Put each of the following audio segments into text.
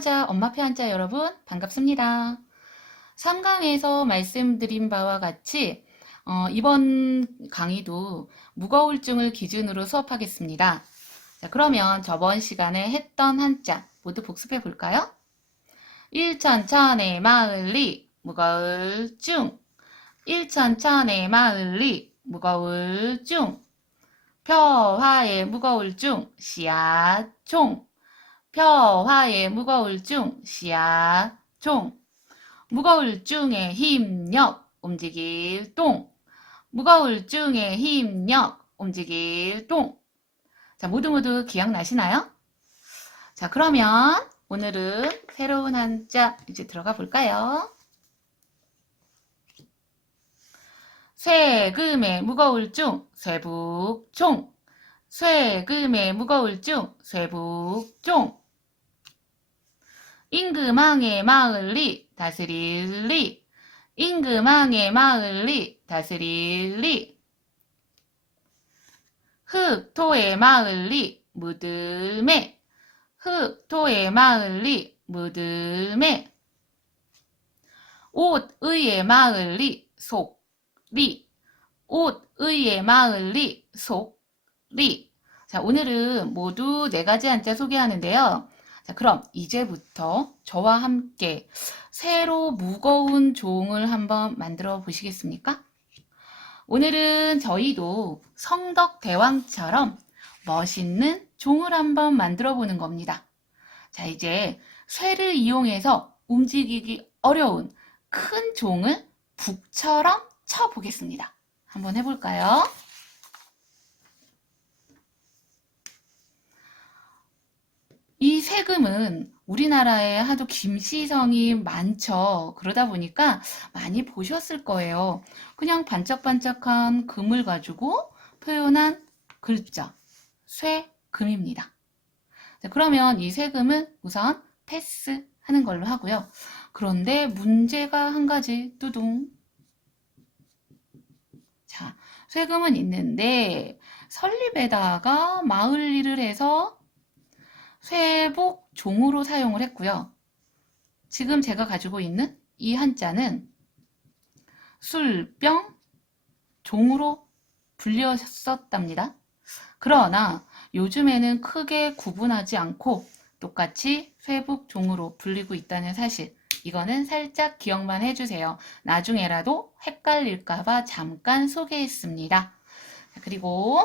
해보자 엄마표 한자 여러분 반갑습니다. 3강에서 말씀드린 바와 같이 어, 이번 강의도 무거울증을 기준으로 수업하겠습니다. 자, 그러면 저번 시간에 했던 한자 모두 복습해 볼까요? 일천천의 마을리 무거울증 일천천의 마을리 무거울증 표화의 무거울증 시야총 표화의 무거울증 시야 총 무거울증의 힘력 움직일 동. 무거울증의 힘력 움직일 동. 자, 모두 모두 기억나시나요? 자, 그러면 오늘은 새로운 한자 이제 들어가 볼까요? 세금의 무거울증 쇠북총 쇠금의 무거울증 쇠북총 임금왕의 마을리 다스릴리. 임금왕의 마을리 다스릴리. 흑토의 마을리 무드메 흑토의 마을리 무드메 옷의의 마을리 속리. 옷의의 마을리 속리. 자 오늘은 모두 네 가지 한자 소개하는데요 자 그럼 이제부터 저와 함께 새로 무거운 종을 한번 만들어 보시겠습니까? 오늘은 저희도 성덕 대왕처럼 멋있는 종을 한번 만들어 보는 겁니다. 자, 이제 쇠를 이용해서 움직이기 어려운 큰 종을 북처럼 쳐 보겠습니다. 한번 해볼까요? 이 세금은 우리나라에 하도 김시성이 많죠. 그러다 보니까 많이 보셨을 거예요. 그냥 반짝반짝한 금을 가지고 표현한 글자, 쇠금입니다. 자, 그러면 이 세금은 우선 패스하는 걸로 하고요. 그런데 문제가 한 가지 뚜둥. 자, 쇠금은 있는데 설립에다가 마을리를 해서 쇠복 종으로 사용을 했고요. 지금 제가 가지고 있는 이 한자는 술병 종으로 불렸었답니다. 그러나 요즘에는 크게 구분하지 않고 똑같이 쇠북 종으로 불리고 있다는 사실. 이거는 살짝 기억만 해주세요. 나중에라도 헷갈릴까봐 잠깐 소개했습니다. 그리고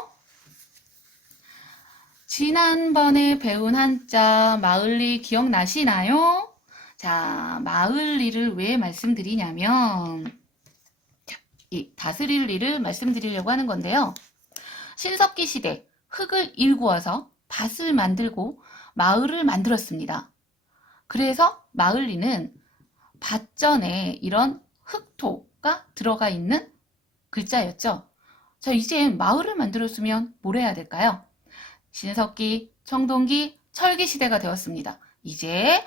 지난번에 배운 한자 마을리 기억나시나요? 자, 마을리를 왜 말씀드리냐면 자, 이 다스릴 리를 말씀드리려고 하는 건데요. 신석기 시대 흙을 일구어서 밭을 만들고 마을을 만들었습니다. 그래서 마을리는 밭전에 이런 흙토가 들어가 있는 글자였죠. 자, 이제 마을을 만들었으면 뭘 해야 될까요? 신석기, 청동기, 철기 시대가 되었습니다. 이제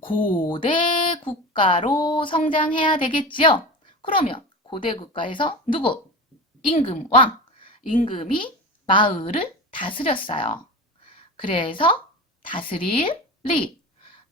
고대 국가로 성장해야 되겠지요? 그러면 고대 국가에서 누구? 임금 왕. 임금이 마을을 다스렸어요. 그래서 다스릴 리.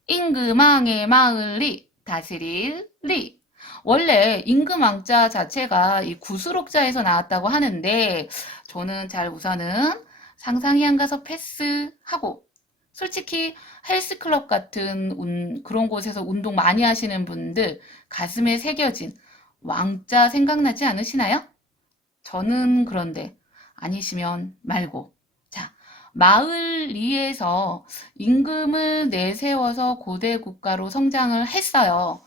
임금왕의 마을리 다스릴 리. 원래 임금왕자 자체가 이 구수록자에서 나왔다고 하는데 저는 잘 우선은 상상이 안 가서 패스하고 솔직히 헬스클럽 같은 운, 그런 곳에서 운동 많이 하시는 분들 가슴에 새겨진 왕자 생각나지 않으시나요? 저는 그런데 아니시면 말고 자 마을리에서 임금을 내세워서 고대 국가로 성장을 했어요.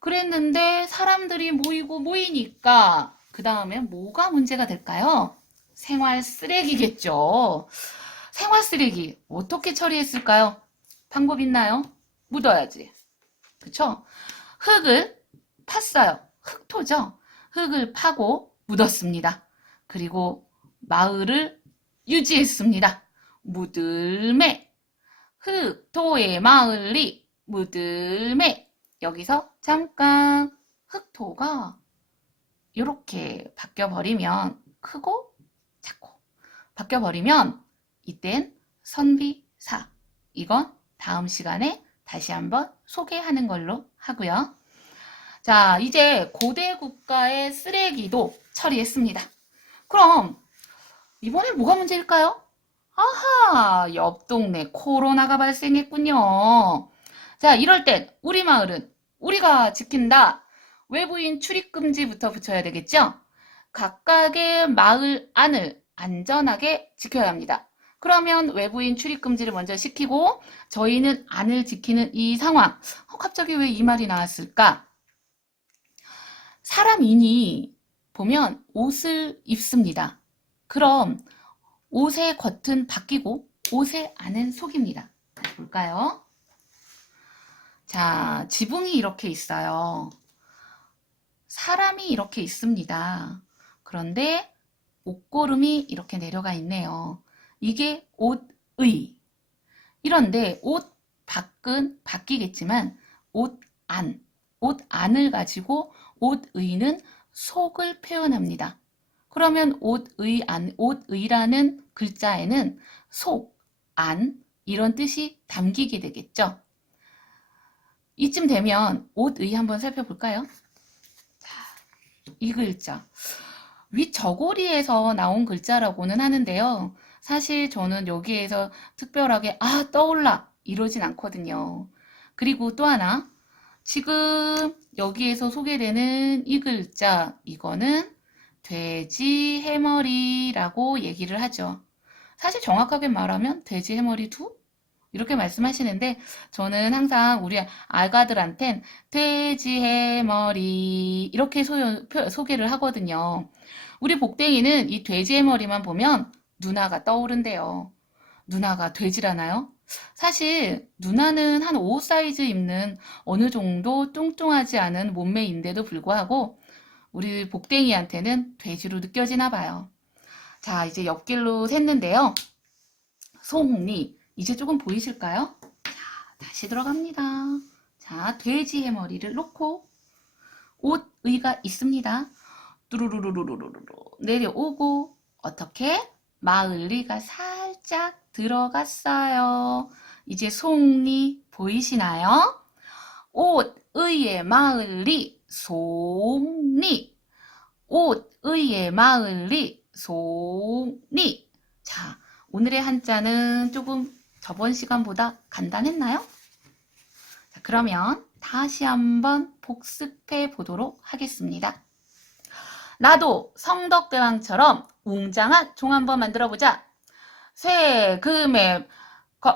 그랬는데 사람들이 모이고 모이니까 그 다음에 뭐가 문제가 될까요? 생활 쓰레기겠죠. 생활 쓰레기 어떻게 처리했을까요? 방법 있나요? 묻어야지. 그쵸? 흙을 팠어요. 흙토죠? 흙을 파고 묻었습니다. 그리고 마을을 유지했습니다. 무들매 흙토의 마을이 무들매 여기서 잠깐 흙토가 이렇게 바뀌어 버리면 크고 작고 바뀌어버리면 이땐 선비사 이건 다음 시간에 다시 한번 소개하는 걸로 하고요. 자, 이제 고대 국가의 쓰레기도 처리했습니다. 그럼 이번엔 뭐가 문제일까요? 아하, 옆 동네 코로나가 발생했군요. 자, 이럴 땐 우리 마을은 우리가 지킨다. 외부인 출입 금지부터 붙여야 되겠죠? 각각의 마을 안을 안전하게 지켜야 합니다. 그러면 외부인 출입 금지를 먼저 시키고 저희는 안을 지키는 이 상황. 어, 갑자기 왜 이 말이 나왔을까? 사람이니 보면 옷을 입습니다. 그럼 옷의 겉은 바뀌고 옷의 안은 속입니다. 볼까요? 자, 지붕이 이렇게 있어요. 사람이 이렇게 있습니다. 그런데 옷고름이 이렇게 내려가 있네요. 이게 옷의. 이런데 옷 밖은 바뀌겠지만 옷 안, 옷 안을 가지고 옷의는 속을 표현합니다. 그러면 옷의 안, 옷의라는 글자에는 속, 안 이런 뜻이 담기게 되겠죠. 이쯤 되면 옷의 한번 살펴볼까요? 자, 이 글자. 윗 저고리에서 나온 글자라고는 하는데요. 사실 저는 여기에서 특별하게 아 떠올라 이러진 않거든요. 그리고 또 하나 지금 여기에서 소개되는 이 글자 이거는 돼지 해머리라고 얘기를 하죠. 사실 정확하게 말하면 돼지 해머리 두 이렇게 말씀하시는데 저는 항상 우리 아가들한텐 돼지 해머리 이렇게 소, 소개를 하거든요. 우리 복댕이는 이 돼지 해머리만 보면 누나가 떠오른대요. 누나가 돼지라나요? 사실 누나는 한 5 사이즈 입는 어느 정도 뚱뚱하지 않은 몸매인데도 불구하고 우리 복댕이한테는 돼지로 느껴지나 봐요. 자, 이제 옆길로 샜는데요. 송리. 이제 조금 보이실까요? 자, 다시 들어갑니다. 자, 돼지 해머리를 놓고 옷의가 있습니다. 뚜루루루루루루루 내려오고 어떻게? 마을리가 살짝 들어갔어요. 이제 송리 보이시나요? 옷의의 마을리 송리 옷의의 마을리 송리 자, 오늘의 한자는 조금 저번 시간보다 간단했나요? 자, 그러면 다시 한번 복습해 보도록 하겠습니다. 나도 성덕대왕처럼 웅장한 종 한번 만들어 보자. 세금에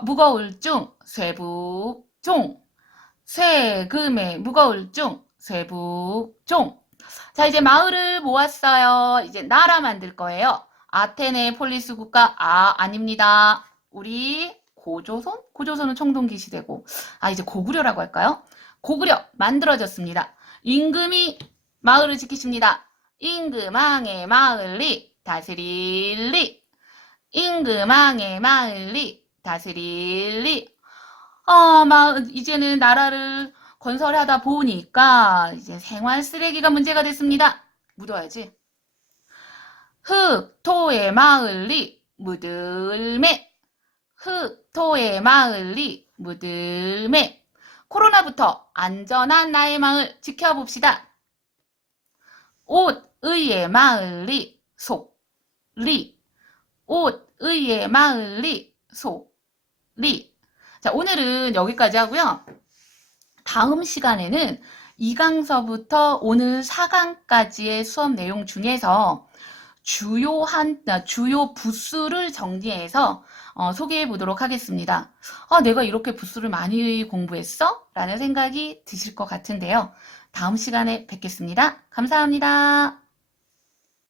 무거울 중 쇠북종 세금에 무거울 중 쇠북종 자 이제 마을을 모았어요. 이제 나라 만들 거예요. 아테네 폴리스 국가 아 아닙니다. 우리 고조선? 고조선은 청동기 시대고 아 이제 고구려라고 할까요? 고구려 만들어졌습니다. 임금이 마을을 지키십니다. 임금왕의 마을리 다스릴리 임금왕의 마을리 다스릴리 아, 마, 이제는 나라를 건설하다 보니까 이제 생활 쓰레기가 문제가 됐습니다. 묻어야지. 흙, 토의 마을리 무들매 흙, 토의 마을리 무들매 코로나부터 안전한 나의 마을 지켜봅시다. 옷, 의의 마을리 속리 옷, 의의 마을리 속리 자, 오늘은 여기까지 하고요. 다음 시간에는 2강서부터 오늘 4강까지의 수업 내용 중에서 주요한, 주요 부수를 정리해서 어, 소개해 보도록 하겠습니다. 아, 내가 이렇게 부수를 많이 공부했어? 라는 생각이 드실 것 같은데요. 다음 시간에 뵙겠습니다. 감사합니다.